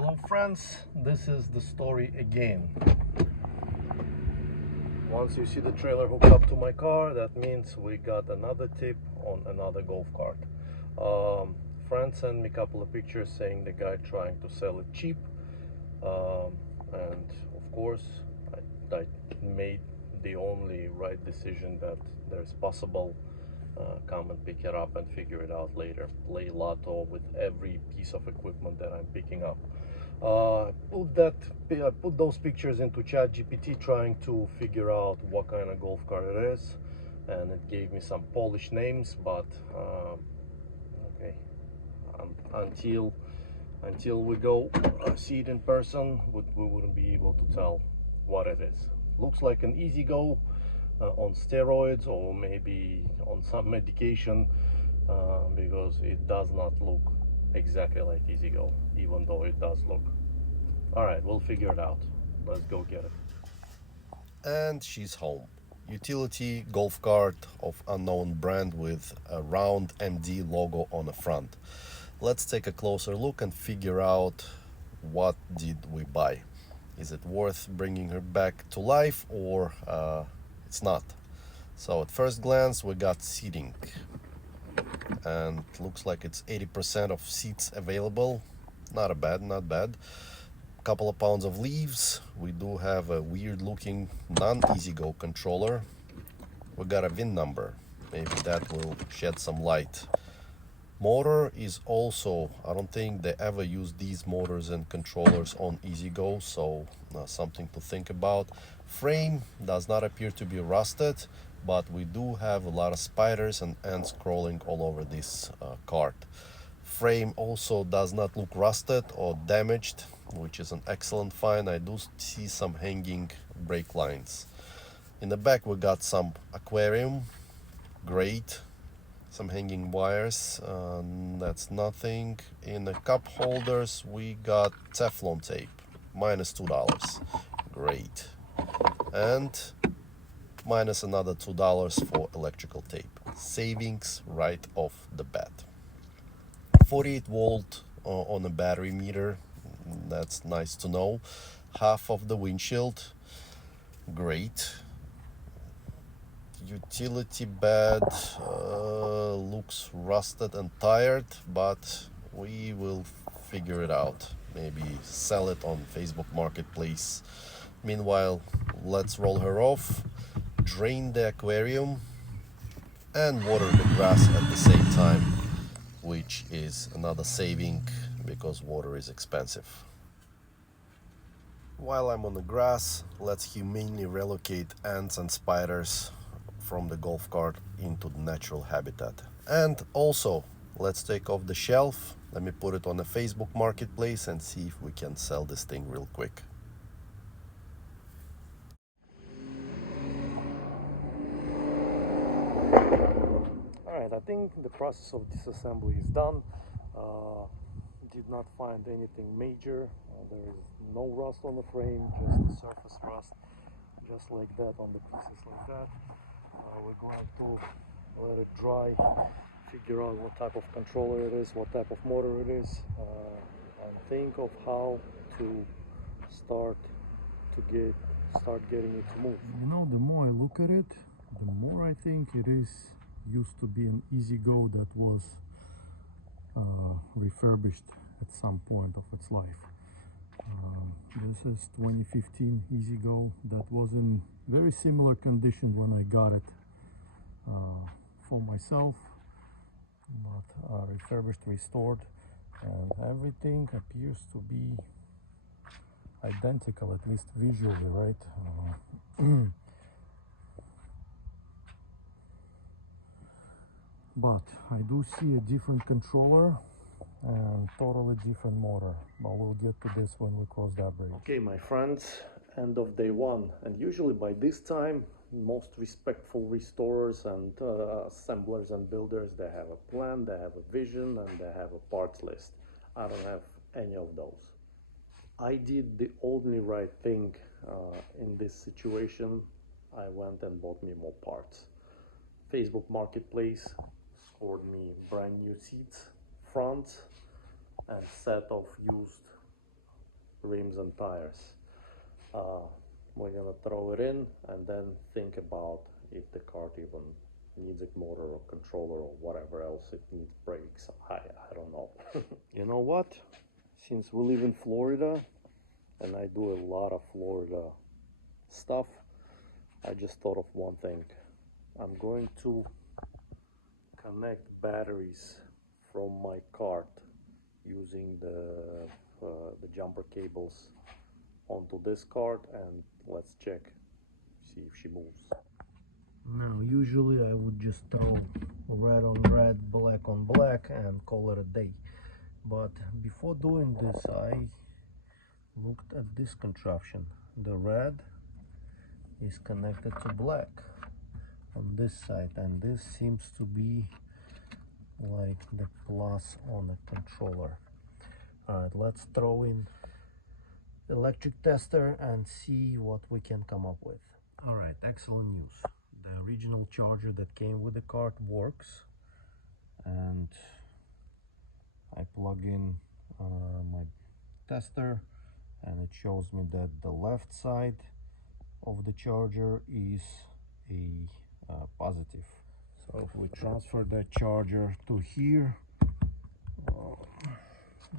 Hello friends, this is the story again. Once you see the trailer hooked up to my car, that means we got another tip on another golf cart. Friend sent me a couple of pictures saying the guy trying to sell it cheap, and of course I made the only right decision that there's possible. Come and pick it up and figure it out later. Play lotto with every piece of equipment that I'm picking up. Put those pictures into ChatGPT trying to figure out what kind of golf cart it is, and it gave me some Polish names, but okay, until we go see it in person, we wouldn't be able to tell what it is. Looks like an Easy Go on steroids, or maybe on some medication, because it does not look exactly like Easy Go, even though it does look. All right, we'll figure it out. Let's go get it. And she's home. Utility golf cart of unknown brand with a round MD logo on the front. Let's take a closer look and figure out what did we buy. Is it worth bringing her back to life, or it's not? So at first glance we got seating, and looks like it's 80% of seats available. Not bad. Couple of pounds of leaves. We do have a weird looking non-Easy Go controller. We got a VIN number. Maybe that will shed some light. Motor is also, I don't think they ever use these motors and controllers on Easy Go, so something to think about. Frame does not appear to be rusted, but we do have a lot of spiders and ants crawling all over this cart. Frame also does not look rusted or damaged, which is an excellent find. I do see some hanging brake lines. In the back we got some aquarium, great. Some hanging wires, that's nothing. In the cup holders we got Teflon tape, minus $2, great. And minus another $2 for electrical tape. Savings right off the bat. 48 volt on a battery meter, that's nice to know. Half of the windshield, great. Utility bed looks rusted and tired, but we will figure it out. Maybe sell it on Facebook Marketplace. Meanwhile, let's roll her off, drain the aquarium, and water the grass at the same time, which is another saving because water is expensive. While I'm on the grass, let's humanely relocate ants and spiders from the golf cart into the natural habitat. And also, let's take off the shelf. Let me put it on the Facebook Marketplace and see if we can sell this thing real quick. All right, I think the process of disassembly is done. Did not find anything major. There is no rust on the frame, just the surface rust, just like that on the pieces like that. We're going to let it dry, figure out what type of controller it is, what type of motor it is, and think of how to start getting it to move. You know, the more I look at it, the more I think it is used to be an Easy Go that was refurbished at some point of its life. This is 2015 Easy Go that was in very similar condition when I got it for myself, but refurbished, restored, and everything appears to be identical, at least visually, right? But I do see a different controller and totally different motor, but we'll get to this when we cross that bridge. Okay, my friends, end of day one, and usually by this time most respectful restorers and assemblers and builders, they have a plan, they have a vision, and they have a parts list. I don't have any of those. I did the only right thing in this situation. I went and bought me more parts. Facebook Marketplace scored me brand new seats, fronts, and set of used rims and tires. We're gonna throw it in and then think about if the cart even needs a motor or controller or whatever else it needs, brakes. I don't know. You know what? Since we live in Florida and I do a lot of Florida stuff, I just thought of one thing. I'm going to connect batteries from my cart using the jumper cables onto this cart, and let's check, see if she moves. Now usually I would just throw red on red, black on black and call it a day, but before doing this I looked at this contraption. The red is connected to black on this side, and this seems to be like the plus on a controller. All right, let's throw in electric tester and see what we can come up with. All right, excellent news. The original charger that came with the cart works, and I plug in my tester and it shows me that the left side of the charger is a positive. So if we transfer that charger to here,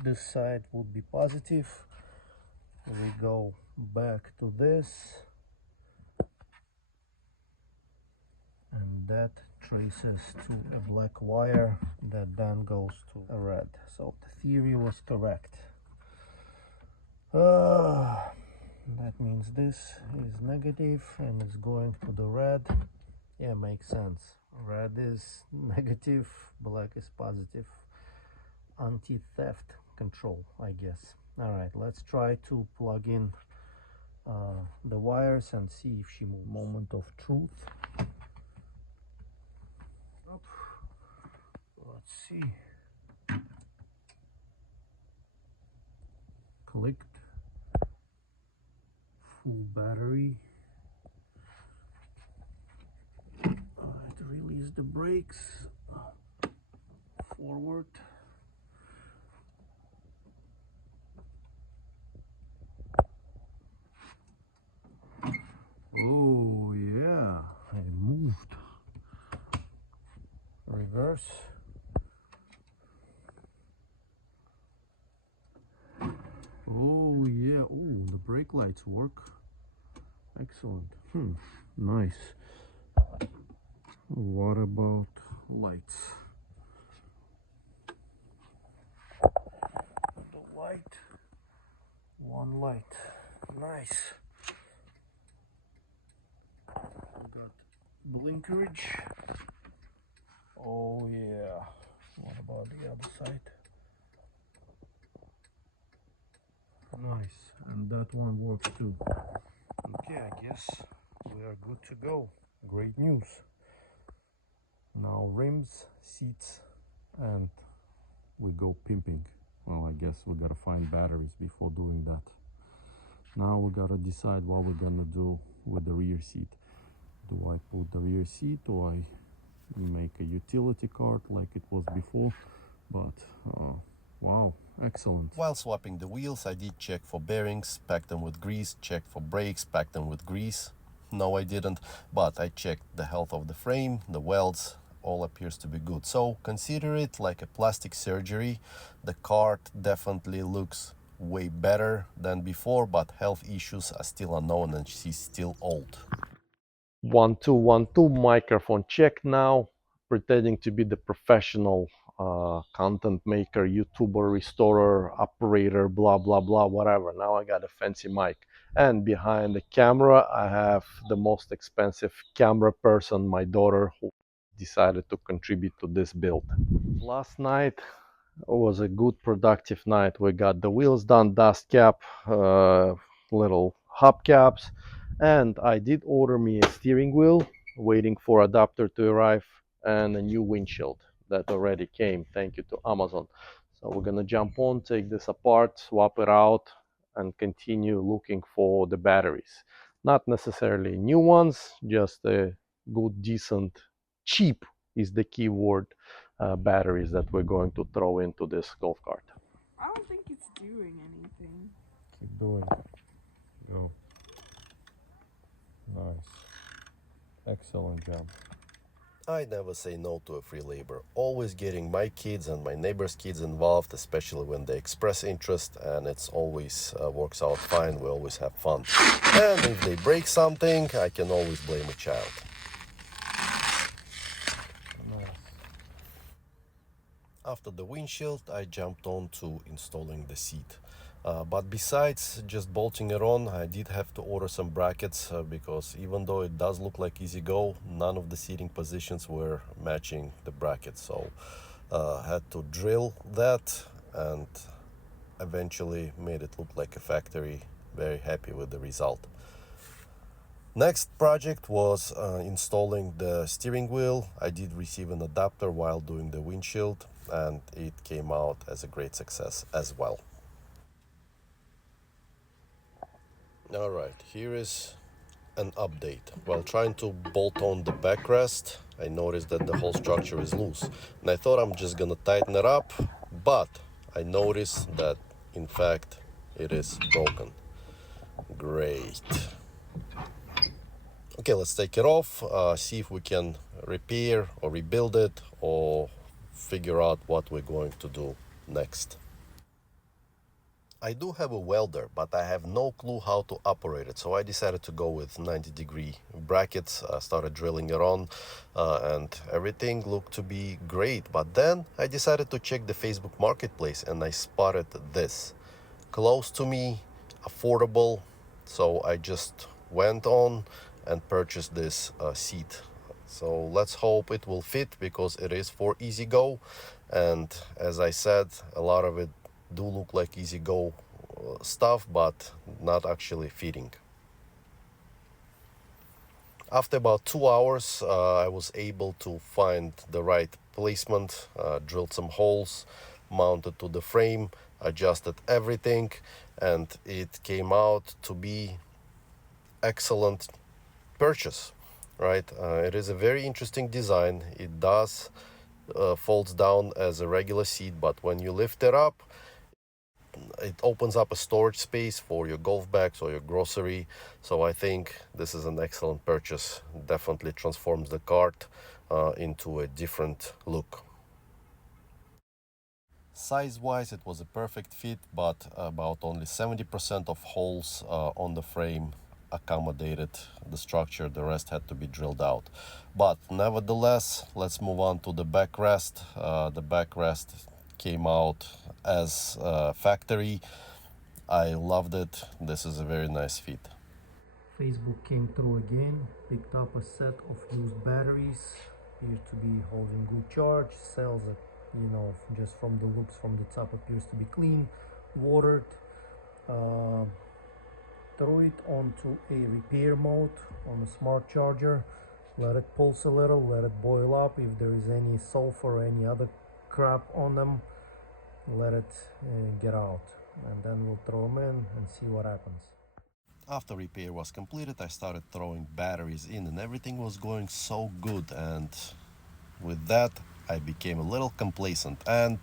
this side would be positive. We go back to this, and that traces to a black wire that then goes to a red. So the theory was correct. That means this is negative and it's going to the red. Yeah, makes sense. Red is negative, black is positive. Anti-theft control, I guess. All right, let's try to plug in the wires and see if she moves. Moment of truth. Let's see. Clicked. Full battery. Alright, release the brakes. Forward. Oh yeah, I moved. Reverse. Oh yeah, oh, the brake lights work. Excellent. Nice. What about lights? The light. One light. Nice. Got blinkerage. Oh yeah. What about the other side? Nice. And that one works too. Okay, I guess we are good to go. Great news. Now rims, seats, and we go pimping. Well, I guess we gotta find batteries before doing that. Now we gotta decide what we're gonna do with the rear seat. Do I put the rear seat, or I make a utility cart like it was before? But wow, excellent. While swapping the wheels, I did check for bearings, packed them with grease, checked for brakes, packed them with grease. No, I didn't, but I checked the health of the frame, the welds, all appears to be good. So consider it like a plastic surgery. The cart definitely looks way better than before, but health issues are still unknown and she's still old. 1 2 1 2 microphone check now, pretending to be the professional content maker, YouTuber, restorer, operator, blah blah blah, whatever. Now I got a fancy mic, and behind the camera I have the most expensive camera person, my daughter, who decided to contribute to this build. Last night was a good productive night. We got the wheels done, dust cap, little hubcaps, and I did order me a steering wheel, waiting for adapter to arrive, and a new windshield that already came. Thank you to Amazon. So we're gonna jump on, take this apart, swap it out, and continue looking for the batteries. Not necessarily new ones, just a good, decent, cheap is the key word, batteries that we're going to throw into this golf cart. I don't think it's doing anything. Keep doing. Go. Nice. Excellent job. I never say no to a free labor, always getting my kids and my neighbors' kids involved, especially when they express interest, and it's always works out fine. We always have fun. And if they break something, I can always blame a child. Nice. After the windshield, I jumped on to installing the seat. But besides just bolting it on, I did have to order some brackets because even though it does look like easy go, none of the seating positions were matching the brackets. So I had to drill that and eventually made it look like a factory. Very happy with the result. Next project was installing the steering wheel. I did receive an adapter while doing the windshield, and it came out as a great success as well. Alright, here is an update. While trying to bolt on the backrest, I noticed that the whole structure is loose. And I thought I'm just gonna tighten it up, but I noticed that in fact it is broken. Great. Okay, let's take it off, see if we can repair or rebuild it or figure out what we're going to do next. I do have a welder, but I have no clue how to operate it, so I decided to go with 90-degree brackets. I started drilling it on, and everything looked to be great. But then I decided to check the Facebook Marketplace, and I spotted this. Close to me, affordable, so I just went on and purchased this seat. So let's hope it will fit, because it is for easy go, and as I said, a lot of it do look like easy go stuff, but not actually fitting. After about 2 hours, I was able to find the right placement, drilled some holes, mounted to the frame, adjusted everything, and it came out to be excellent purchase, right? It is a very interesting design. It does folds down as a regular seat, but when you lift it up, it opens up a storage space for your golf bags or your grocery. So I think this is an excellent purchase. Definitely transforms the cart into a different look. Size-wise, it was a perfect fit, but about only 70% of holes on the frame accommodated the structure. The rest had to be drilled out. But nevertheless, let's move on to the backrest. The backrest came out as factory. I loved it. This is a very nice fit. Facebook came through again, picked up a set of used batteries, appears to be holding good charge, cells that, you know, just from the looks from the top appears to be clean, watered. Throw it onto a repair mode on a smart charger, let it pulse a little, let it boil up. If there is any sulfur or any other crap on them, let it get out, and then we'll throw them in and see what happens. After repair was completed, I started throwing batteries in, and everything was going so good, and with that I became a little complacent and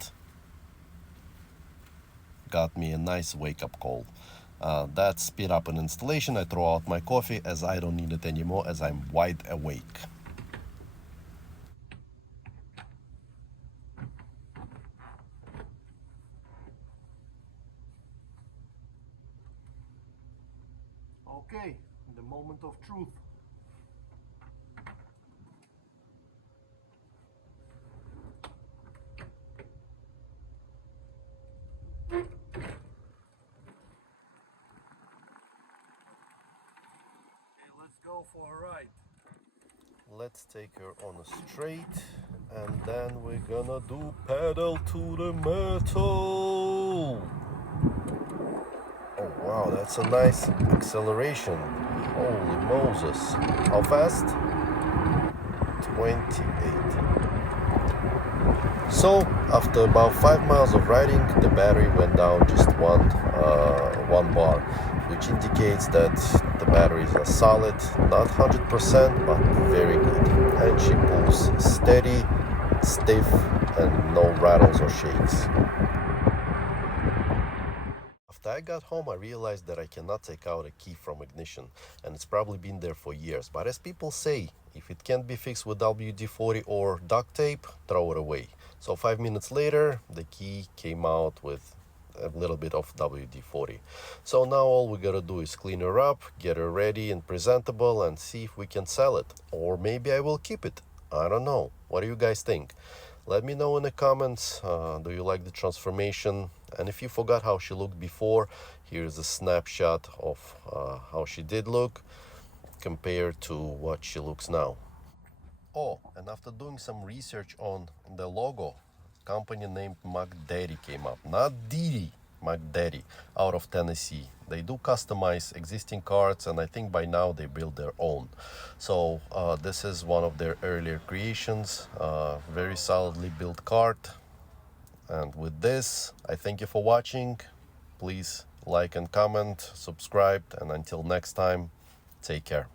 got me a nice wake-up call. That speed up an installation. I throw out my coffee as I don't need it anymore, as I'm wide awake. Okay, the moment of truth. Let's go for a ride. Let's take her on a straight, and then we're gonna do pedal to the metal. Oh wow, that's a nice acceleration. Holy Moses. How fast? 28. So after about 5 miles of riding, the battery went down just one bar, which indicates that the batteries are solid, not 100%, but very good. And she pulls steady, stiff, and no rattles or shakes. After I got home, I realized that I cannot take out a key from ignition, and it's probably been there for years. But as people say, if it can't be fixed with WD-40 or duct tape, throw it away. So 5 minutes later, the key came out with a little bit of WD-40. So now all we gotta do is clean her up, get her ready and presentable, and see if we can sell it. Or maybe I will keep it. I don't know. What do you guys think? Let me know in the comments. Do you like the transformation? And if you forgot how she looked before, here's a snapshot of how she did look compared to what she looks now. Oh, and after doing some research on the logo, company named McDaddy came up. Not Diddy, McDaddy, out of Tennessee. They do customize existing carts, and I think by now they build their own. So this is one of their earlier creations, very solidly built cart. And with this, I thank you for watching. Please like and comment, subscribe, and until next time, take care.